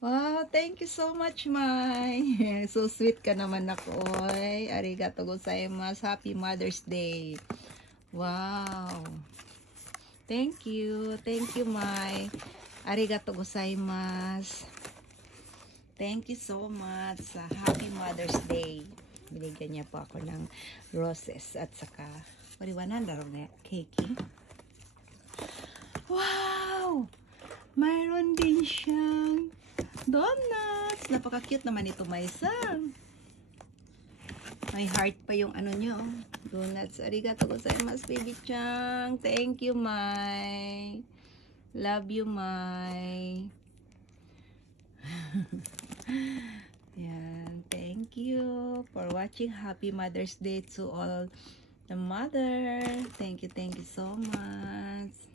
Wow, thank you so much, Mai. So sweet ka naman ako, oy. Arigato gozaimasu. Happy Mother's Day. Wow. Thank you. Thank you, Mai. Arigato gozaimasu. Thank you so much sa Happy Mother's Day. Binigyan niya po ako ng roses at saka pariwanan laro na cake. Wow! Mayroon din siyang donuts. Napaka-cute naman ito, Maisang. May heart pa yung ano nyo. Donuts. Arigato gozaimasu, baby Chang. Thank you, Mai. Love you, Mai. Yan. Thank you for watching. Happy Mother's Day to all the mother. Thank you so much.